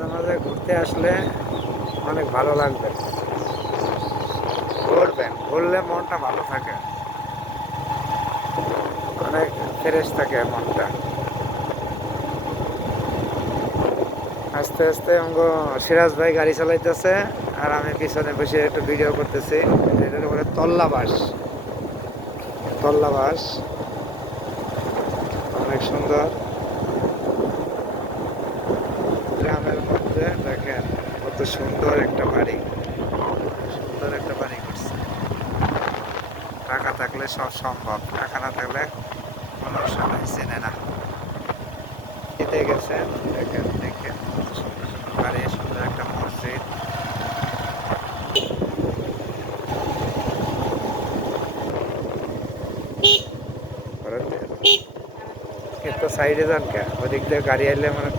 মাঝে মাঝে ঘুরতে আসলে অনেক ভালো লাগবে। ঘুরবেন, ঘুরলে মনটা ভালো থাকে, অনেক ফ্রেশ থাকে মনটা। আস্তে আস্তে আমাকে সিরাজ ভাই গাড়ি চালাইতেছে আর আমি পিছনে বসে একটু ভিডিও করতেছি। এটার উপরে তল্লাবাস, তল্লাবাস অনেক সুন্দর। গ্রামের মধ্যে দেখেন কত সুন্দর একটা বাড়ি, সুন্দর একটা বাড়ি করছে। টাকা থাকলে সব সম্ভব, টাকা না থাকলে কোনো সময় চেনে না। খেতে গেছেন, দেখেন দেখেন কত সুন্দর সুন্দর বাড়ি, সুন্দর একটা মসজিদ। কিন্তু সাইডে যান কে, ওদিক দিয়ে গাড়ি আইলে মনে